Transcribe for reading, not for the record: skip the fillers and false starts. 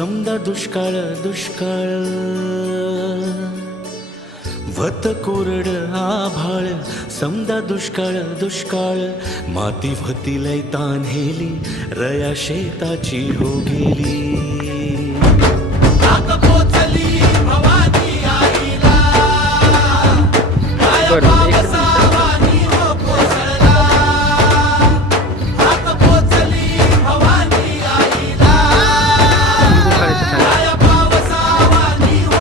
समदा दुष्काळ दुष्काळ वत कोरड आभाळ समदा दुष्काळ दुष्काळ माती व्हती लय तान्हेली रया शेताची हो गेली बरं, एक